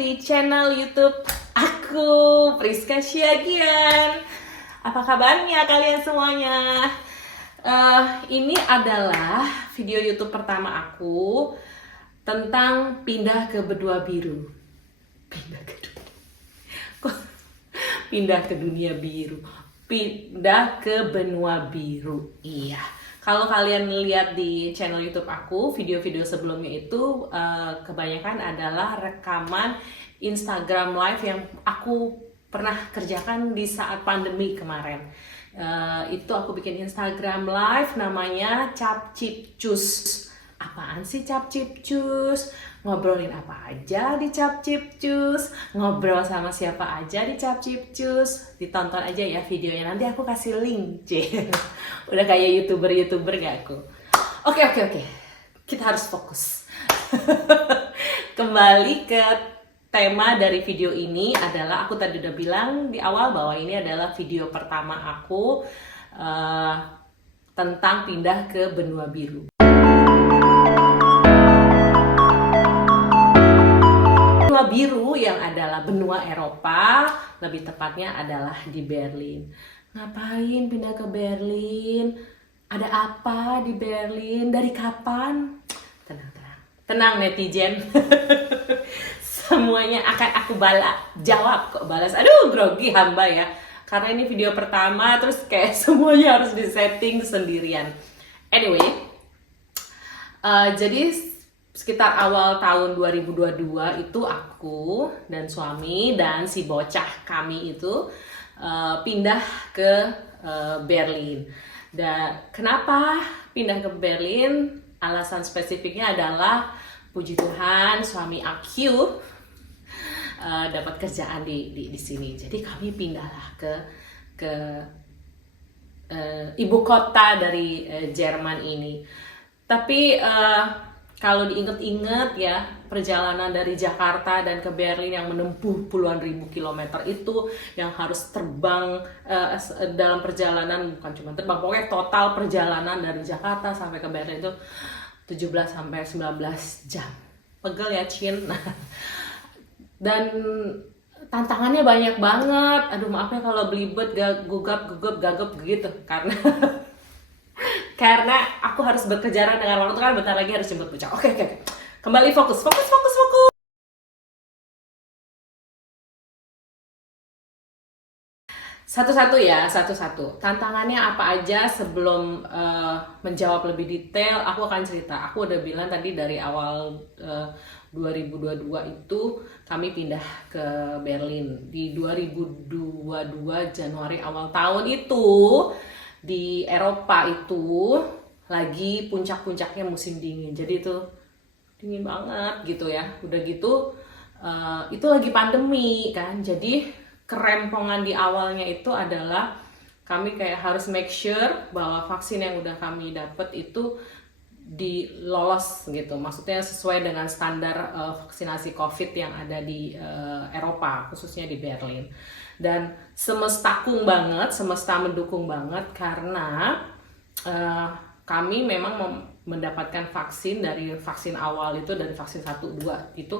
di channel YouTube aku, Priska Syagian. Apa kabarnya kalian semuanya? Ini adalah video YouTube pertama aku tentang pindah ke benua biru. Pindah ke dunia biru. Pindah ke benua biru. Iya. Kalau kalian lihat di channel YouTube aku, video-video sebelumnya itu kebanyakan adalah rekaman Instagram Live yang aku pernah kerjakan di saat pandemi kemarin. Itu aku bikin Instagram Live namanya Capcipcus. Apaan sih Capcipcus? Ngobrolin apa aja di Capcipcus? Ngobrol sama siapa aja di Capcipcus? Ditonton aja ya videonya, nanti aku kasih link. Udah kayak YouTuber gak aku? Oke. Kita harus fokus. Kembali ke tema dari video ini adalah, aku tadi udah bilang di awal bahwa ini adalah video pertama aku tentang pindah ke benua biru. Benua biru yang adalah benua Eropa, lebih tepatnya adalah di Berlin. Ngapain pindah ke Berlin? Ada apa di Berlin? Dari kapan? Tenang netizen. Semuanya akan aku jawab kok balas. Aduh, grogi hamba ya. Karena ini video pertama, terus kayak semuanya harus disetting sendirian. Anyway, jadi sekitar awal tahun 2022 itu aku dan suami dan si bocah kami itu pindah ke Berlin. Dan kenapa pindah ke Berlin? Alasan spesifiknya adalah, puji Tuhan, suami aku dapat kerjaan di sini. Jadi kami pindahlah ke ibu kota dari Jerman ini. Tapi kalau diinget-inget ya, perjalanan dari Jakarta dan ke Berlin yang menempuh puluhan ribu kilometer itu, yang harus terbang dalam perjalanan, bukan cuma terbang, pokoknya total perjalanan dari Jakarta sampai ke Berlin itu 17-19 jam. Pegel ya, Cin. Dan tantangannya banyak banget. Aduh, maaf ya kalau belibet, gagap gitu, karena aku harus berkejaran dengan waktu, kan bentar lagi harus jemput bocah. Oke. Kembali fokus. Satu-satu. Tantangannya apa aja sebelum menjawab lebih detail, aku akan cerita. Aku udah bilang tadi dari awal 2022 itu kami pindah ke Berlin. Di 2022 Januari awal tahun itu, di Eropa itu lagi puncak-puncaknya musim dingin. Jadi itu dingin banget gitu ya. Udah gitu itu lagi pandemi kan. Jadi kerempongan di awalnya itu adalah kami kayak harus make sure bahwa vaksin yang udah kami dapet itu lolos gitu. Maksudnya sesuai dengan standar vaksinasi COVID yang ada di Eropa, khususnya di Berlin. Dan semesta mendukung banget karena kami memang mendapatkan vaksin dari vaksin awal itu, dari vaksin 1-2 itu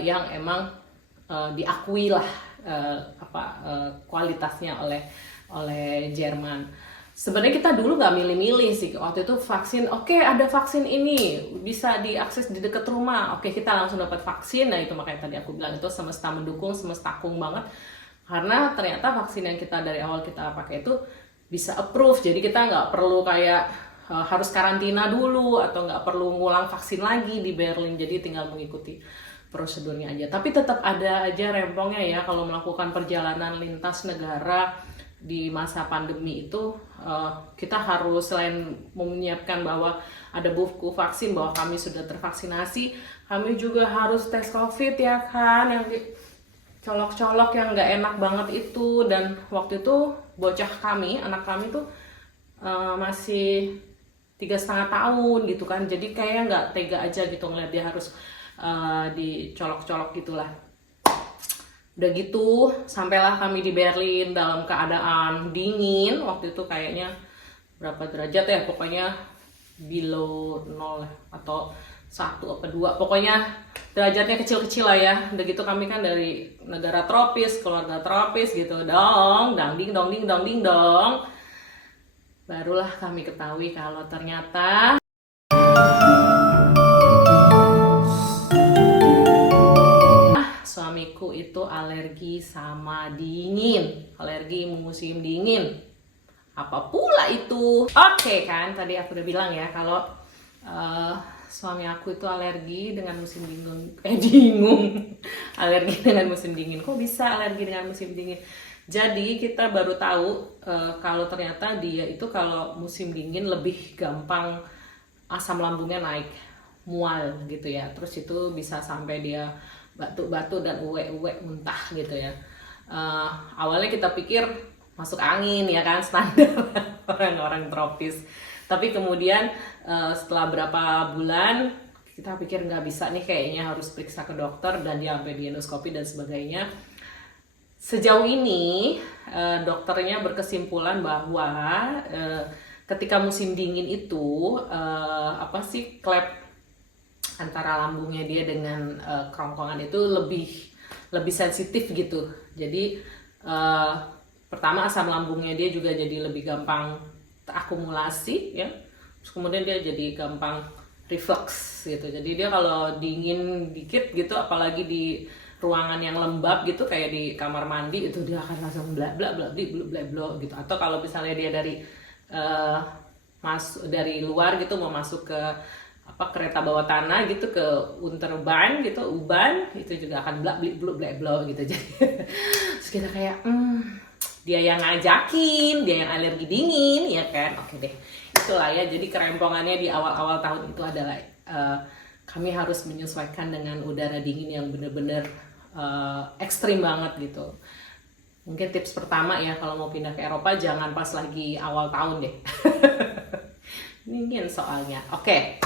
yang emang diakui lah kualitasnya oleh Jerman. Sebenarnya kita dulu nggak milih-milih sih waktu itu vaksin. Oke, ada vaksin ini bisa diakses di dekat rumah. Oke, kita langsung dapat vaksin. Nah itu makanya tadi aku bilang itu semesta mendukung, semestakung banget. Karena ternyata vaksin yang kita dari awal kita pakai itu bisa approve. Jadi kita nggak perlu kayak harus karantina dulu atau nggak perlu ngulang vaksin lagi di Berlin. Jadi tinggal mengikuti prosedurnya aja. Tapi tetap ada aja rempongnya ya kalau melakukan perjalanan lintas negara di masa pandemi itu. Kita harus selain menyiapkan bahwa ada buku vaksin, bahwa kami sudah tervaksinasi, kami juga harus tes COVID ya kan, yang colok-colok yang nggak enak banget itu. Dan waktu itu bocah kami, anak kami tuh masih 3,5 tahun gitu kan. Jadi kayaknya nggak tega aja gitu ngeliat dia harus dicolok-colok gitulah. Udah gitu, sampailah kami di Berlin dalam keadaan dingin. Waktu itu kayaknya berapa derajat ya, pokoknya below 0 atau 1 apa 2, pokoknya derajatnya kecil-kecil lah ya. Udah gitu kami kan dari negara tropis, keluarga tropis gitu, dong, dang ding dong ding dong ding dong. Barulah kami ketahui kalau ternyata suamiku itu alergi sama dingin, alergi musim dingin. Apa pula itu? Oke kan, tadi aku udah bilang ya kalau suami aku itu alergi dengan musim bingung, alergi dengan musim dingin. Kok bisa alergi dengan musim dingin? Jadi kita baru tahu kalau ternyata dia itu kalau musim dingin lebih gampang asam lambungnya naik, mual gitu ya. Terus itu bisa sampai dia batuk-batuk dan uwek-uwek muntah gitu ya. Awalnya kita pikir masuk angin ya kan, standar orang-orang tropis. Tapi kemudian setelah berapa bulan kita pikir nggak bisa nih, kayaknya harus periksa ke dokter dan dia sampai di endoskopi dan sebagainya. Sejauh ini dokternya berkesimpulan bahwa ketika musim dingin itu klep antara lambungnya dia dengan kerongkongan itu lebih sensitif gitu. Jadi pertama asam lambungnya dia juga jadi lebih gampang terakumulasi ya. Terus kemudian dia jadi gampang reflux gitu. Jadi dia kalau dingin dikit gitu, apalagi di ruangan yang lembab gitu kayak di kamar mandi, itu dia akan langsung bla bla bla bla bla gitu. Atau kalau misalnya dia dari luar gitu mau masuk ke kereta bawah tanah gitu, ke Unterbahn gitu, U-Bahn, itu juga akan bla bla bla gitu. Jadi terus kita kayak dia yang ngajakin, dia yang alergi dingin ya kan. Oke deh, itulah ya. Jadi kerempongannya di awal-awal tahun itu adalah kami harus menyesuaikan dengan udara dingin yang bener-bener ekstrim banget gitu. Mungkin tips pertama ya, kalau mau pindah ke Eropa jangan pas lagi awal tahun deh. Dingin soalnya. Oke.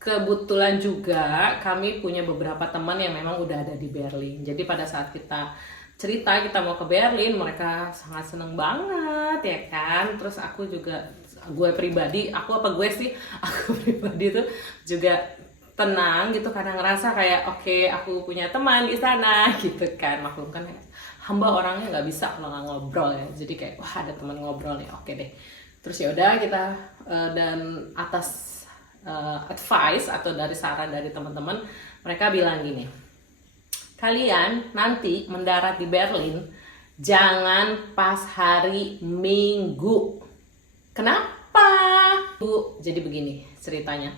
Kebetulan juga kami punya beberapa teman yang memang udah ada di Berlin. Jadi pada saat kita cerita kita mau ke Berlin, mereka sangat seneng banget ya kan. Terus aku pribadi tuh juga tenang gitu, karena ngerasa kayak oke, aku punya teman di sana gitu kan. Maklum kan hamba orangnya nggak bisa kalau nggak ngobrol ya. Jadi kayak wah, ada teman ngobrol nih, oke deh. Terus ya udah kita dan atas advice atau dari saran dari teman-teman, mereka bilang gini, kalian nanti mendarat di Berlin jangan pas hari Minggu. Kenapa? Bu, jadi begini ceritanya.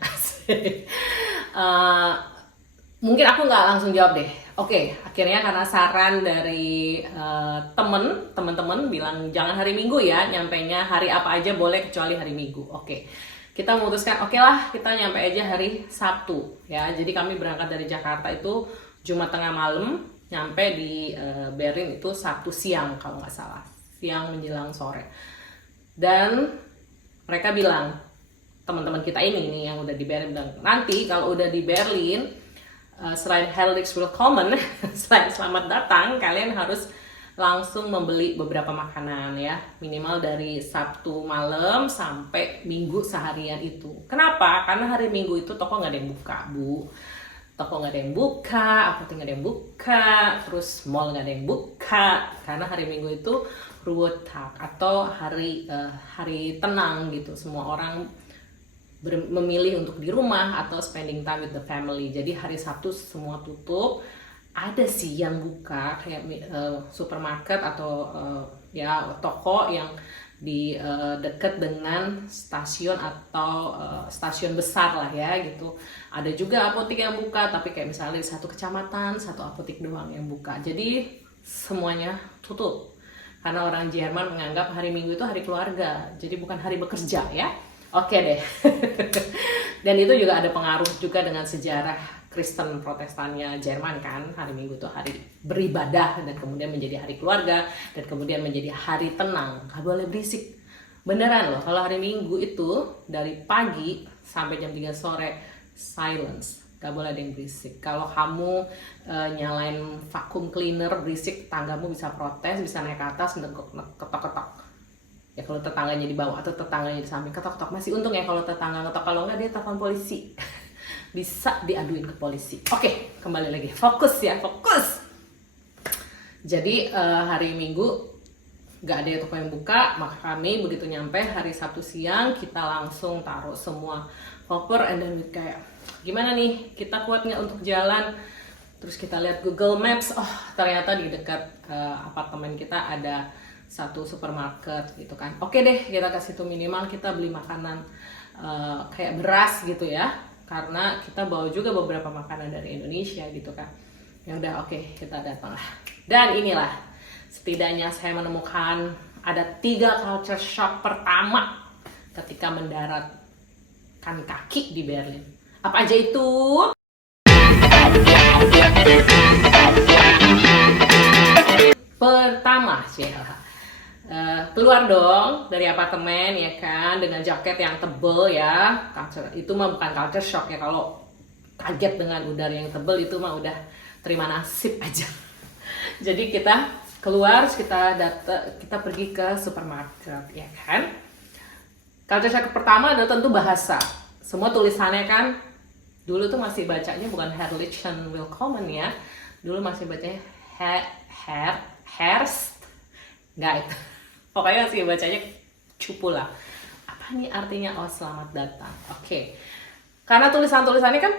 Mungkin aku nggak langsung jawab deh. Oke, akhirnya karena saran dari temen-temen bilang jangan hari Minggu ya, nyampainya hari apa aja boleh kecuali hari Minggu. Oke, kita memutuskan oke lah, kita nyampe aja hari Sabtu ya. Jadi kami berangkat dari Jakarta itu Jumat tengah malam, nyampe di Berlin itu Sabtu siang kalau nggak salah, siang menjelang sore. Dan mereka bilang, teman-teman kita ini nih yang udah di Berlin bilang, nanti kalau udah di Berlin, selain Herzlich Willkommen, selain selamat datang, kalian harus langsung membeli beberapa makanan ya, minimal dari Sabtu malam sampai Minggu seharian itu. Kenapa? Karena hari Minggu itu toko nggak ada yang buka, Bu. Toko nggak ada yang buka, apotek nggak ada yang buka, terus mall nggak ada yang buka, karena hari Minggu itu Ruhetag atau hari tenang gitu. Semua orang memilih untuk di rumah atau spending time with the family. Jadi hari Sabtu semua tutup. Ada sih yang buka kayak supermarket atau ya toko yang di dekat dengan stasiun atau stasiun besar lah ya gitu. Ada juga apotek yang buka, tapi kayak misalnya di satu kecamatan satu apotek doang yang buka. Jadi semuanya tutup karena orang Jerman menganggap hari Minggu itu hari keluarga, jadi bukan hari bekerja ya. Oke deh. Dan itu juga ada pengaruh juga dengan sejarah Kristen Protestannya Jerman kan. Hari Minggu itu hari beribadah dan kemudian menjadi hari keluarga dan kemudian menjadi hari tenang. Gak boleh berisik. Beneran loh, kalau hari Minggu itu dari pagi sampai jam 3 sore silence. Gak boleh ada yang berisik. Kalau kamu nyalain vacuum cleaner berisik, tanggamu bisa protes, bisa naik ke atas, ketok-ketok. Ya kalau tetangganya di bawah atau tetangganya di samping ketok-ketok, masih untung ya kalau tetangga ngetok, kalau nggak dia telepon polisi. Bisa diaduin ke polisi. Oke, kembali lagi, fokus ya, fokus. Jadi hari Minggu nggak ada toko yang buka, maka kami begitu nyampe hari Sabtu siang kita langsung taruh semua koper, and then kayak gimana nih, kita kuat nggak untuk jalan. Terus kita lihat Google Maps, oh ternyata di dekat apartemen kita ada satu supermarket gitu kan. Oke deh, kita ke situ, minimal kita beli makanan kayak beras gitu ya, karena kita bawa juga beberapa makanan dari Indonesia gitu kan. Ya udah, oke, kita datang lah. Dan inilah setidaknya saya menemukan ada 3 culture shock pertama ketika mendaratkan kaki di Berlin. Apa aja itu? Pertama, keluar dong dari apartemen ya kan, dengan jaket yang tebel ya. Itu mah bukan culture shock ya, kalau kaget dengan udara yang tebel itu mah udah terima nasib aja. Jadi kita keluar, kita pergi ke supermarket ya kan. Culture shock pertama adalah tentu bahasa. Semua tulisannya kan, dulu tuh masih bacanya bukan Herrlichen Willkommen ya, dulu masih bacanya Herst, nggak itu. Pokoknya sih bacanya cupu lah. Apa nih artinya? Oh, selamat datang. Oke. Karena tulisannya kan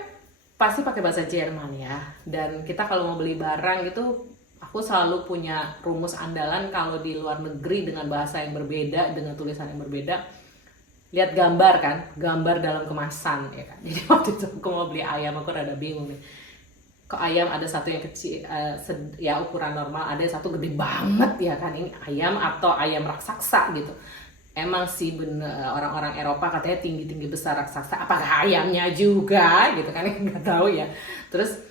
pasti pakai bahasa Jerman ya. Dan kita kalau mau beli barang gitu, aku selalu punya rumus andalan kalau di luar negeri dengan bahasa yang berbeda, dengan tulisan yang berbeda. Lihat gambar kan, gambar dalam kemasan ya kan. Jadi waktu itu aku mau beli ayam, aku rada bingung nih. Kok ayam ada satu yang kecil, ya ukuran normal, ada satu gede banget ya kan, ini ayam atau ayam raksasa gitu. Emang sih bener, orang-orang Eropa katanya tinggi-tinggi besar raksasa, apakah ayamnya juga gitu kan, nggak tahu ya. Terus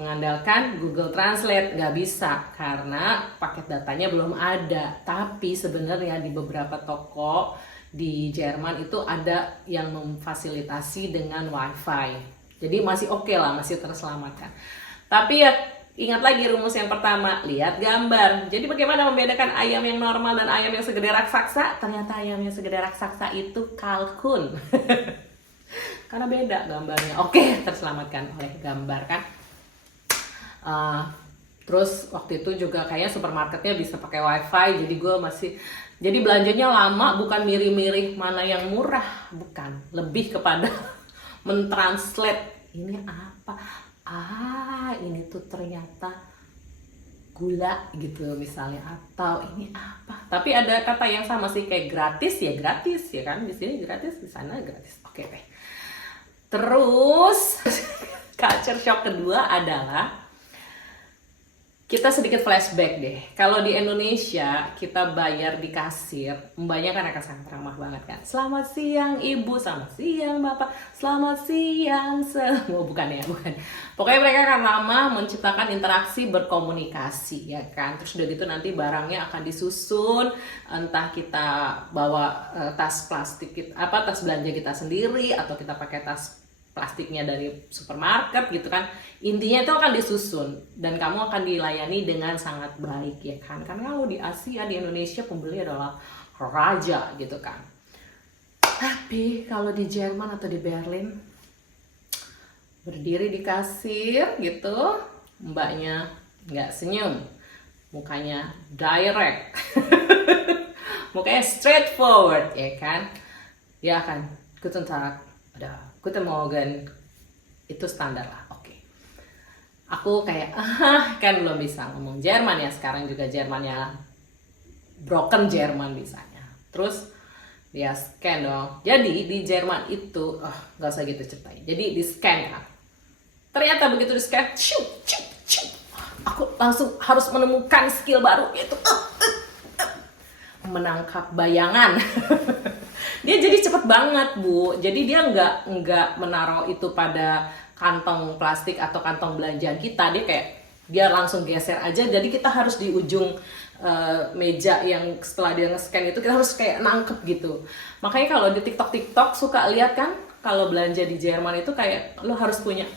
mengandalkan Google Translate, nggak bisa karena paket datanya belum ada. Tapi sebenarnya di beberapa toko di Jerman itu ada yang memfasilitasi dengan wifi. Jadi masih oke lah, masih terselamatkan. Tapi ya ingat lagi rumus yang pertama, lihat gambar. Jadi bagaimana membedakan ayam yang normal dan ayam yang segede raksasa? Ternyata ayam yang segede raksasa itu kalkun. Karena beda gambarnya. Oke, terselamatkan oleh gambar kan. Terus waktu itu juga kayaknya supermarketnya bisa pakai wifi, jadi belanjanya lama, bukan mirih-mirih mana yang murah, bukan, lebih kepada mentranslate ini apa, ini tuh ternyata gula gitu misalnya, atau ini apa. Tapi ada kata yang sama sih, kayak gratis ya kan, di sini gratis, di sana gratis. Oke deh. Terus culture shock kedua adalah kita sedikit flashback deh. Kalau di Indonesia kita bayar di kasir, mbaknya kan akan sangat ramah banget kan. Selamat siang ibu, selamat siang bapak, selamat siang semua. Bukan. Pokoknya mereka akan ramah, menciptakan interaksi, berkomunikasi ya kan. Terus udah gitu nanti barangnya akan disusun, entah kita bawa tas plastik, tas belanja kita sendiri, atau kita pakai tas plastiknya dari supermarket gitu kan. Intinya itu akan disusun dan kamu akan dilayani dengan sangat baik ya kan. Karena kalau di Asia, di Indonesia pembeli adalah raja gitu kan. Tapi kalau di Jerman atau di Berlin, berdiri di kasir gitu, mbaknya nggak senyum, mukanya direct. Mukanya straightforward ya kan. Dia akan Guten Tag, Guten Morgen, itu standar lah. Oke. Aku kayak kan belum bisa ngomong Jerman ya, sekarang juga Jermannya broken Jerman bisanya. Terus dia scan dong. Jadi di Jerman itu nggak usah gitu ceritain. Jadi di scan kan. Ternyata begitu di scan, aku langsung harus menemukan skill baru, yaitu menangkap bayangan. Dia jadi cepet banget Bu, jadi dia nggak menaruh itu pada kantong plastik atau kantong belanjaan kita, dia langsung geser aja. Jadi kita harus di ujung meja yang setelah dia nge-scan itu kita harus kayak nangkep gitu. Makanya kalau di TikTok suka lihat kan, kalau belanja di Jerman itu kayak lo harus punya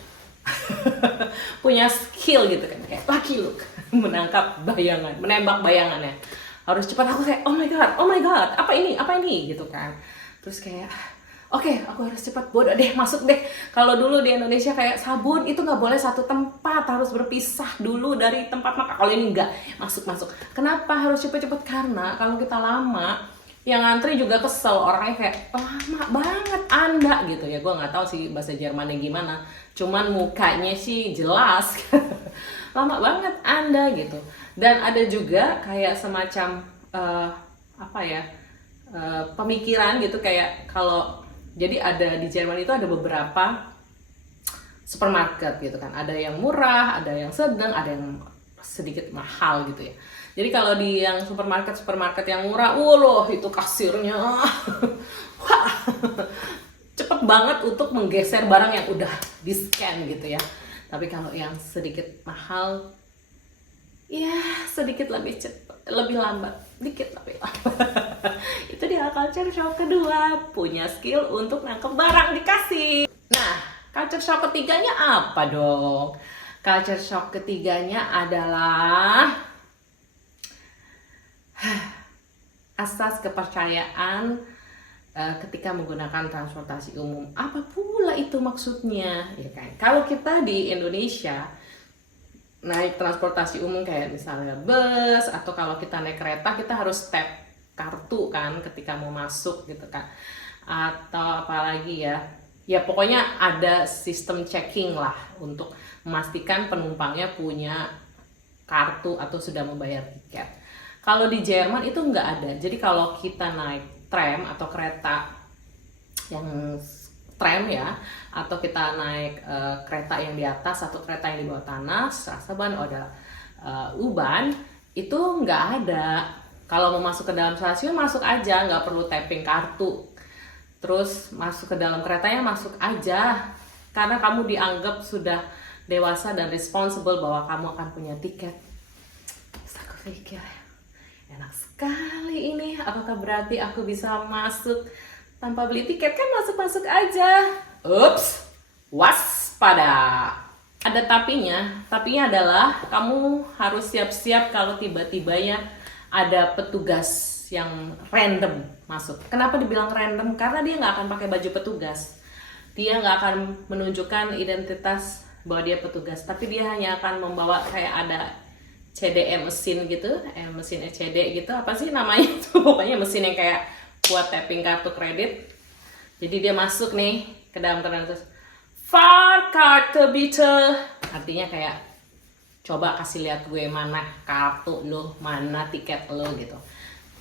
punya skill gitu kan, kayak lucky look, menangkap bayangan, menembak bayangannya. harus cepat. Aku kayak oh my god, apa ini gitu kan. Terus kayak oke, aku harus cepat, bodoh deh, masuk deh. Kalau dulu di Indonesia kayak sabun itu nggak boleh satu tempat, harus berpisah dulu dari tempat makan. Kalau ini nggak, masuk. Kenapa harus cepet-cepet? Karena kalau kita lama, yang ngantri juga kesel, orangnya kayak lama banget Anda gitu ya. Gue nggak tahu sih bahasa Jermannya gimana, cuman mukanya sih jelas lama banget Anda gitu. Dan ada juga kayak semacam apa ya, pemikiran gitu, kayak kalau jadi ada di Jerman itu ada beberapa supermarket gitu kan. Ada yang murah, ada yang sedang, ada yang sedikit mahal gitu ya. Jadi kalau di yang supermarket yang murah, loh itu kasirnya wah, cepet banget untuk menggeser barang yang udah di scan gitu ya. Tapi kalau yang sedikit mahal, ya sedikit lebih cepat, lebih lambat, dikit tapi lambat. Itu dia culture shock kedua, punya skill untuk nangkep barang dikasih. Nah, culture shock ketiganya apa dong? Culture shock ketiganya adalah asas kepercayaan ketika menggunakan transportasi umum. Apa pula itu maksudnya? Ya kan? Kalau kita di Indonesia naik transportasi umum kayak misalnya bus, atau kalau kita naik kereta kita harus tap kartu kan ketika mau masuk gitu kan, atau apalagi ya pokoknya ada sistem checking lah untuk memastikan penumpangnya punya kartu atau sudah membayar tiket. Kalau di Jerman itu nggak ada. Jadi kalau kita naik tram atau kereta yang tram ya, atau kita naik kereta yang di atas atau kereta yang di bawah tanah, Straßenbahn ada U-Bahn, itu nggak ada. Kalau mau masuk ke dalam stasiun masuk aja, nggak perlu tapping kartu. Terus masuk ke dalam keretanya masuk aja, karena kamu dianggap sudah dewasa dan responsible bahwa kamu akan punya tiket. Terus aku pikir, enak sekali ini. Apakah berarti aku bisa masuk tanpa beli tiket? Kan masuk-masuk aja. Ups, waspada. Ada tapinya. Tapinya adalah kamu harus siap-siap kalau tiba-tibanya ada petugas yang random masuk. Kenapa dibilang random? Karena dia nggak akan pakai baju petugas. Dia nggak akan menunjukkan identitas bahwa dia petugas. Tapi dia hanya akan membawa kayak ada CDM mesin gitu, mesin ECD gitu, apa sih namanya itu, pokoknya mesin yang kayak buat tapping kartu kredit. Jadi dia masuk nih ke dalam kendaraan terus Fahrkarte bitte, artinya kayak coba kasih lihat gue mana kartu lo, mana tiket lo gitu.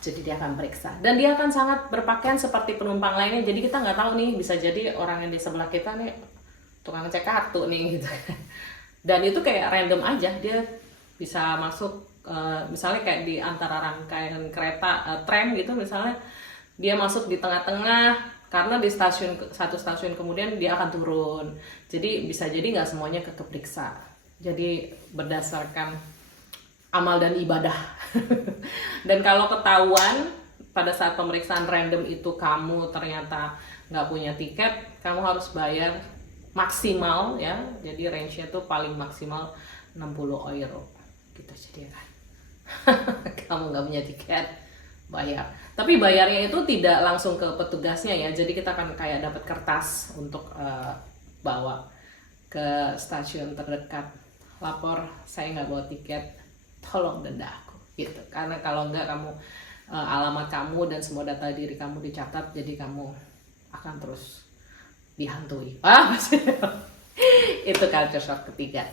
Jadi dia akan periksa dan dia akan sangat berpakaian seperti penumpang lainnya. Jadi kita nggak tahu nih, bisa jadi orang yang di sebelah kita nih tukang cek kartu nih gitu. Dan itu kayak random aja, dia bisa masuk misalnya kayak di antara rangkaian kereta tram gitu, misalnya dia masuk di tengah-tengah karena di satu stasiun kemudian dia akan turun. Jadi bisa jadi nggak semuanya keperiksa. Jadi berdasarkan amal dan ibadah. Dan kalau ketahuan pada saat pemeriksaan random itu kamu ternyata nggak punya tiket, kamu harus bayar maksimal ya. Jadi range-nya tuh paling maksimal 60 euro. Gitu jadi kan. Kamu nggak punya tiket, bayar. Tapi bayarnya itu tidak langsung ke petugasnya ya. Jadi kita akan kayak dapat kertas untuk bawa ke stasiun terdekat. Lapor, saya nggak bawa tiket, tolong denda aku gitu. Karena kalau nggak kamu alamat kamu dan semua data diri kamu dicatat, jadi kamu akan terus dihantui. Itu culture shock ketiga.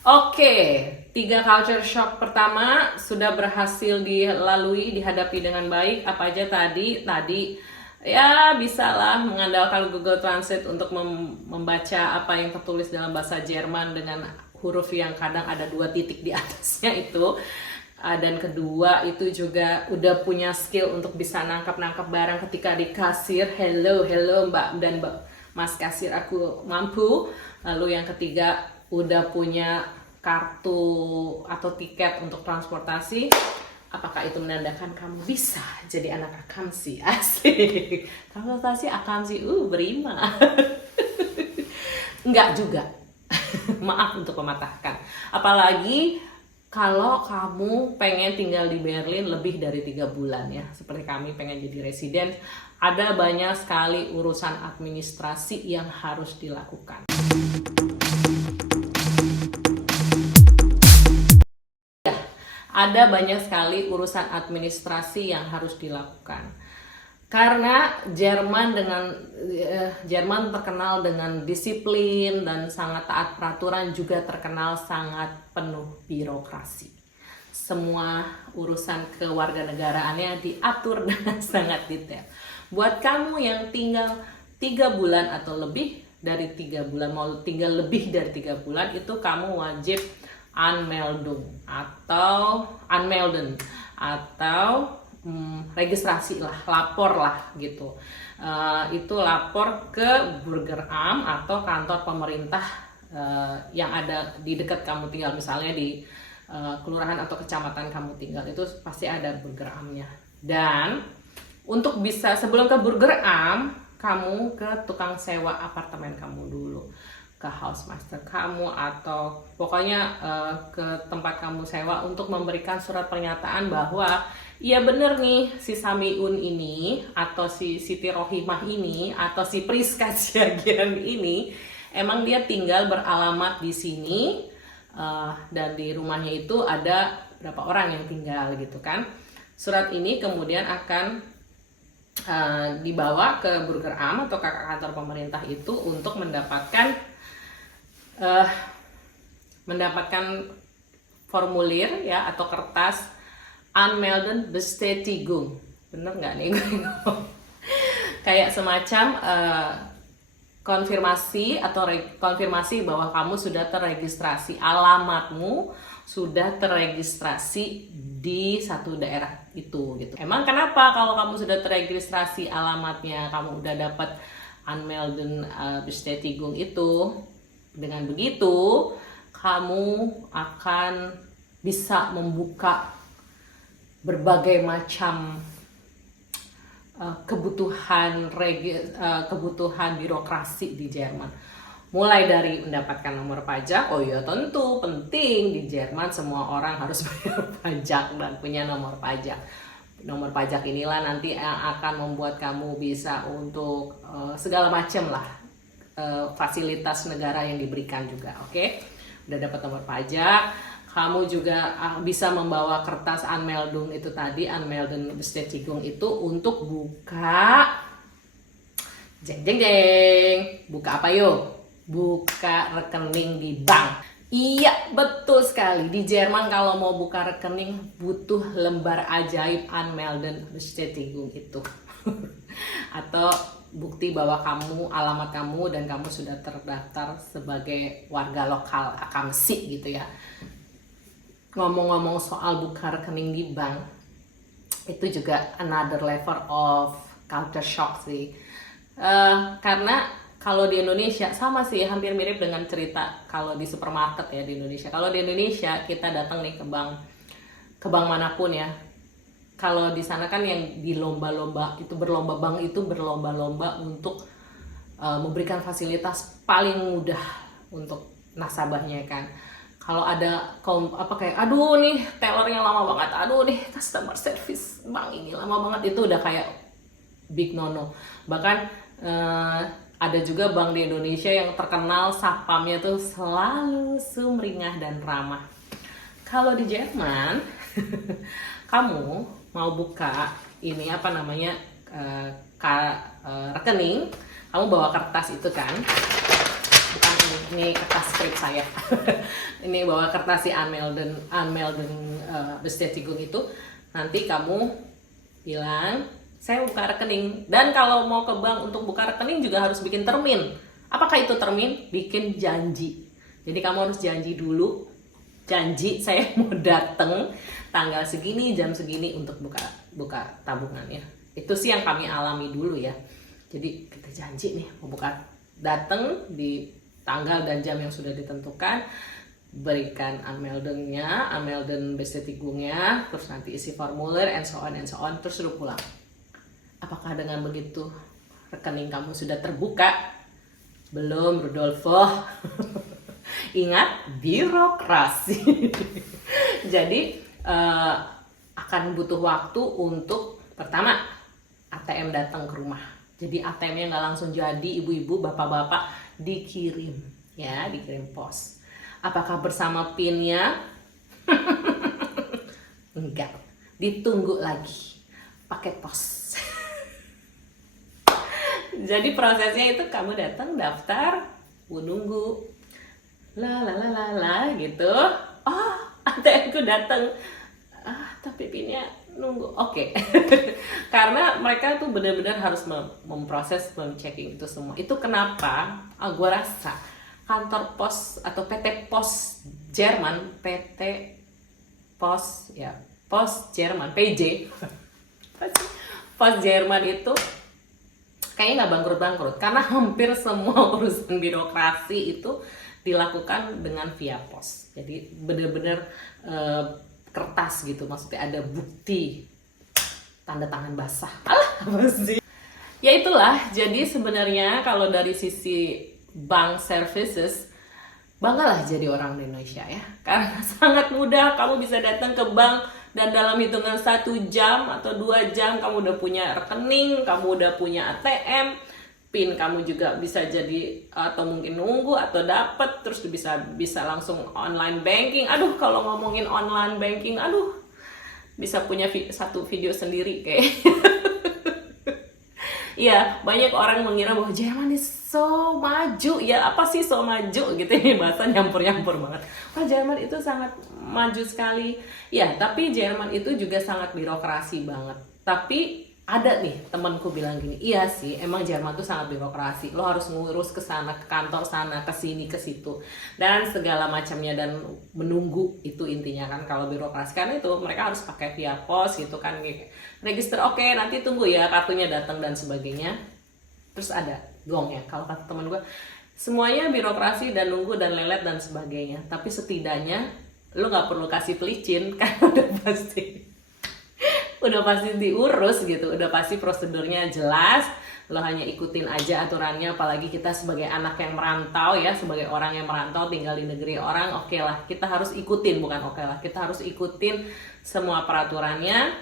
Oke, 3 culture shock pertama sudah berhasil dilalui, dihadapi dengan baik. Apa aja tadi ya bisalah mengandalkan Google Translate untuk membaca apa yang tertulis dalam bahasa Jerman dengan huruf yang kadang ada 2 titik di atasnya itu. Dan kedua itu juga udah punya skill untuk bisa nangkap barang ketika di kasir. Hello mbak dan mas kasir, aku mampu. Lalu yang ketiga udah punya kartu atau tiket untuk transportasi. Apakah itu menandakan kamu bisa jadi anak akamsi? Asik. Transportasi akamsi, berima. Enggak juga. Maaf untuk mematahkan. Apalagi Kalau kamu pengen tinggal di Berlin lebih dari 3 bulan ya, seperti kami pengen jadi residen, ada banyak sekali urusan administrasi yang harus dilakukan. Ada banyak sekali urusan administrasi yang harus dilakukan. Karena Jerman terkenal dengan disiplin dan sangat taat peraturan, juga terkenal sangat penuh birokrasi. Semua urusan kewarganegaraannya diatur dengan sangat detail. Buat kamu yang tinggal 3 bulan atau lebih dari 3 bulan, mau tinggal lebih dari 3 bulan, itu kamu wajib Anmeldung atau Anmelden atau registrasi lah, lapor lah gitu. Itu lapor ke Bürgeramt atau kantor pemerintah yang ada di dekat kamu tinggal, misalnya di kelurahan atau kecamatan kamu tinggal, itu pasti ada Bürgeramtnya. Dan untuk bisa, sebelum ke Bürgeramt, kamu ke tukang sewa apartemen kamu dulu, ke Hausmeister kamu, atau pokoknya ke tempat kamu sewa untuk memberikan surat pernyataan bahwa iya bener nih, si Samiun ini, atau si Siti Rohimah ini, atau si Priska Siagian ini, emang dia tinggal beralamat di sini, dan di rumahnya itu ada berapa orang yang tinggal gitu kan. Surat ini kemudian akan dibawa ke Bürgeramt atau ke kantor pemerintah itu untuk mendapatkan formulir ya, atau kertas Anmelden Bestätigung. Bener nggak nih gue ngomong? Kayak semacam konfirmasi konfirmasi bahwa kamu sudah terregistrasi, alamatmu sudah terregistrasi di satu daerah itu gitu. Emang kenapa kalau kamu sudah terregistrasi alamatnya, kamu udah dapat Anmelden Bestätigung itu? Dengan begitu kamu akan bisa membuka berbagai macam kebutuhan birokrasi di Jerman. Mulai dari mendapatkan nomor pajak, oh ya tentu penting, di Jerman semua orang harus bayar pajak dan punya nomor pajak. Nomor pajak inilah nanti yang akan membuat kamu bisa untuk segala macam lah fasilitas negara yang diberikan juga. Oke? Udah dapat nomor pajak, kamu juga bisa membawa kertas Anmeldung itu tadi, Anmelden Bestätigung itu, untuk buka buka apa yuk? Buka rekening di bank. Iya, betul sekali. Di Jerman kalau mau buka rekening butuh lembar ajaib Anmelden Bestätigung itu. Atau bukti bahwa alamat kamu dan kamu sudah terdaftar sebagai warga lokal Akamsi gitu ya. Ngomong-ngomong soal buka rekening di bank, itu juga another level of culture shock sih. Karena kalau di Indonesia sama sih, hampir mirip dengan cerita kalau di supermarket ya di Indonesia. Kalau di Indonesia kita datang nih ke bank manapun ya. Kalau di sana kan yang bank itu berlomba-lomba untuk memberikan fasilitas paling mudah untuk nasabahnya kan. Kalau ada kayak aduh nih tellernya lama banget, aduh nih customer service bank ini lama banget, itu udah kayak big no. Bahkan ada juga bank di Indonesia yang terkenal satpamnya tuh selalu sumringah dan ramah. Kalau di Jerman kamu mau buka ini rekening, kamu bawa kertas itu kan, bukan ini kertas skrip saya. Ini bawa kertas si Anmelden Bestätigung itu. Nanti kamu bilang saya buka rekening, dan kalau mau ke bank untuk buka rekening juga harus bikin termin. Apakah itu termin? Bikin janji. Jadi kamu harus janji dulu, janji saya mau datang tanggal segini jam segini untuk buka tabungan ya. Itu sih yang kami alami dulu ya. Jadi kita janji nih mau datang di tanggal dan jam yang sudah ditentukan, berikan Anmelden Bestätigungnya, terus nanti isi formulir and so on, terus suruh pulang. Apakah dengan begitu rekening kamu sudah terbuka? Belum, Rudolfo. Ingat, birokrasi. Jadi akan butuh waktu untuk pertama ATM datang ke rumah. Jadi ATM-nya nggak langsung jadi, ibu-ibu, bapak-bapak, dikirim ya, dikirim pos. Apakah bersama PIN-nya? Enggak, ditunggu lagi pakai pos. Jadi prosesnya itu kamu datang daftar, nunggu, gitu. Oh, ATM ku datang. Tapi PIN-nya nunggu. Oke. Karena mereka tuh benar-benar harus memproses, checking itu semua. Itu kenapa gue rasa kantor pos atau PT Pos Jerman, PT Pos ya, Pos Jerman, PJ. Pos Jerman itu kayaknya nggak bangkrut-bangkrut karena hampir semua urusan birokrasi itu dilakukan dengan via pos. Jadi benar-benar kertas gitu, maksudnya ada bukti tanda tangan basah. Apa sih? Ya itulah, jadi sebenarnya kalau dari sisi bank services, banggalah jadi orang di Indonesia ya, karena sangat mudah. Kamu bisa datang ke bank dan dalam hitungan 1 jam atau 2 jam kamu udah punya rekening, kamu udah punya ATM, PIN kamu juga bisa jadi, atau mungkin nunggu atau dapat, terus bisa langsung online banking. Aduh, kalau ngomongin online banking, aduh, bisa punya satu video sendiri kayak. Iya, banyak orang mengira bahwa Jerman ini so maju. Ya, apa sih so maju gitu, ini bahasa nyampur-nyampur banget. Wah, Jerman itu sangat maju sekali. Ya, tapi Jerman itu juga sangat birokrasi banget. Tapi ada nih temanku bilang gini, iya sih emang Jerman tuh sangat birokrasi, lo harus ngurus ke sana, ke kantor sana, ke sini, ke situ, dan segala macamnya, dan menunggu itu intinya kan kalau birokrasi. Karena itu mereka harus pakai via pos gitu kan, register, oke, nanti tunggu ya kartunya datang dan sebagainya. Terus ada gongnya, kalau kata teman gue semuanya birokrasi dan nunggu dan lelet dan sebagainya, tapi setidaknya lo nggak perlu kasih pelicin kan, udah pasti diurus gitu, udah pasti prosedurnya jelas, lo hanya ikutin aja aturannya. Apalagi kita sebagai anak yang merantau ya, sebagai orang yang merantau tinggal di negeri orang, oke lah kita harus ikutin, bukan oke lah, kita harus ikutin semua peraturannya,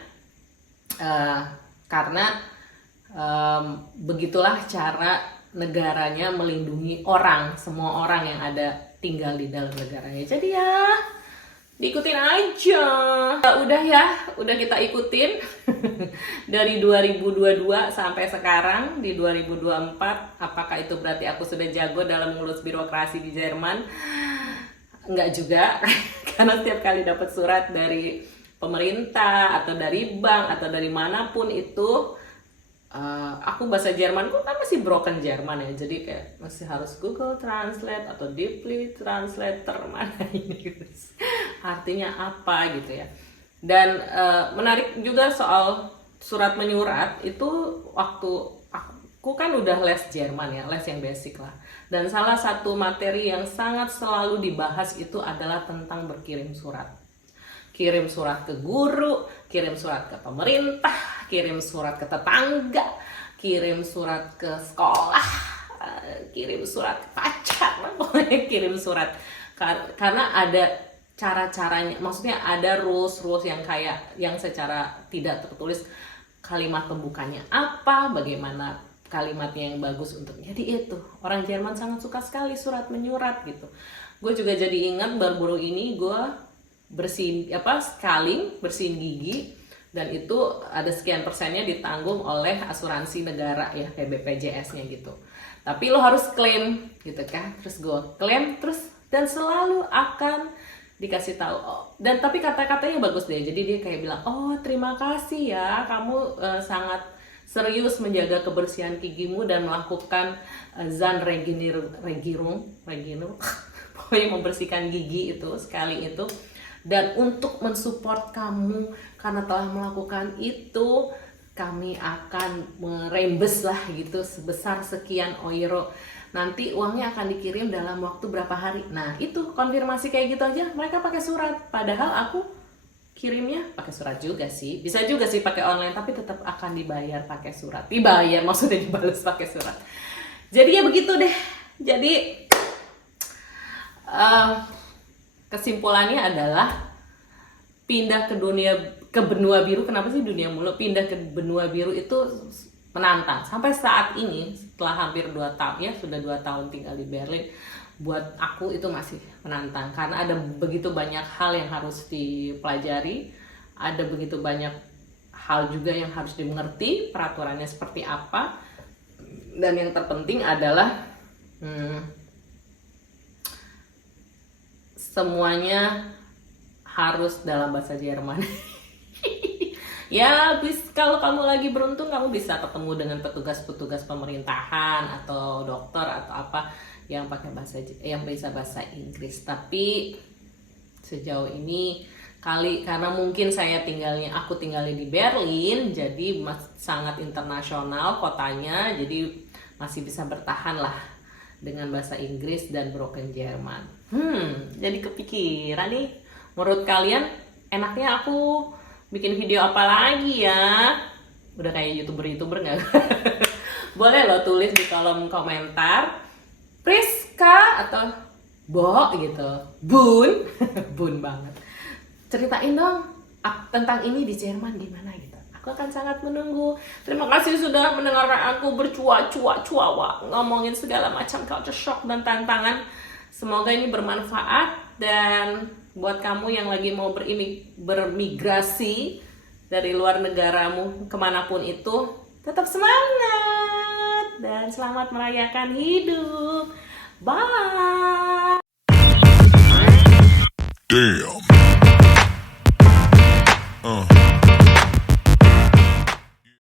karena begitulah cara negaranya melindungi orang, semua orang yang ada tinggal di dalam negaranya. Jadi ya diikutin aja. Udah kita ikutin dari 2022 sampai sekarang di 2024. Apakah itu berarti aku sudah jago dalam mengurus birokrasi di Jerman? Enggak juga. Karena setiap kali dapat surat dari pemerintah atau dari bank atau dari manapun itu, aku bahasa Jermanku kan masih broken Jerman ya, jadi kayak masih harus Google Translate atau Deeply Translator mana ini gitu. Artinya apa gitu ya. Dan menarik juga soal surat menyurat itu, waktu aku kan udah les Jerman ya, les yang basic lah, dan salah satu materi yang sangat selalu dibahas itu adalah tentang berkirim surat. Kirim surat ke guru, kirim surat ke pemerintah, kirim surat ke tetangga, kirim surat ke sekolah, kirim surat ke pacar, pokoknya kirim surat. Karena ada cara-caranya, maksudnya ada rules yang kayak, yang secara tidak tertulis kalimat pembukanya apa, bagaimana kalimatnya yang bagus untuk. Jadi itu, orang Jerman sangat suka sekali surat menyurat gitu. Gue juga jadi ingat baru-baru ini gue bersihin gigi, dan itu ada sekian persennya ditanggung oleh asuransi negara ya, kayak BPJS-nya gitu. Tapi lo harus klaim gitu kan, terus gue klaim terus, dan selalu akan dikasih tahu. Dan tapi kata-katanya bagus deh, jadi dia kayak bilang, oh terima kasih ya, kamu sangat serius menjaga kebersihan gigimu dan melakukan Zahnreinigung, pokoknya membersihkan gigi itu sekali itu. Dan untuk mensupport kamu karena telah melakukan itu, kami akan merembes lah gitu sebesar sekian euro. Nanti uangnya akan dikirim dalam waktu berapa hari. Nah itu konfirmasi kayak gitu aja mereka pakai surat. Padahal aku kirimnya pakai surat juga sih. Bisa juga sih pakai online, tapi tetap akan dibayar pakai surat. Dibayar maksudnya dibalas pakai surat. Jadi ya begitu deh. Jadi kesimpulannya adalah pindah ke benua biru. Kenapa sih dunia mulu? Pindah ke benua biru itu menantang. Sampai saat ini setelah hampir 2 tahun, ya sudah 2 tahun tinggal di Berlin, buat aku itu masih menantang karena ada begitu banyak hal yang harus dipelajari, ada begitu banyak hal juga yang harus dimengerti, peraturannya seperti apa, dan yang terpenting adalah semuanya harus dalam bahasa Jerman. Ya, kalau kamu lagi beruntung, kamu bisa ketemu dengan petugas-petugas pemerintahan atau dokter atau apa yang pakai yang bisa bahasa Inggris. Tapi sejauh ini karena mungkin aku tinggalnya di Berlin, jadi sangat internasional kotanya, jadi masih bisa bertahan lah dengan bahasa Inggris dan broken Jerman. Jadi kepikiran nih, menurut kalian enaknya aku bikin video apa lagi ya? Udah kayak youtuber nggak? Boleh lo tulis di kolom komentar Priska atau Bo gitu, Bun Bun banget, ceritain dong tentang ini di Jerman gimana gitu. Aku akan sangat menunggu. Terima kasih sudah mendengarkan aku bercuak-cuak ngomongin segala macam culture shock dan tantangan. Semoga ini bermanfaat, dan buat kamu yang lagi mau bermigrasi dari luar negaramu kemanapun itu, tetap semangat dan selamat merayakan hidup. Bye. Damn.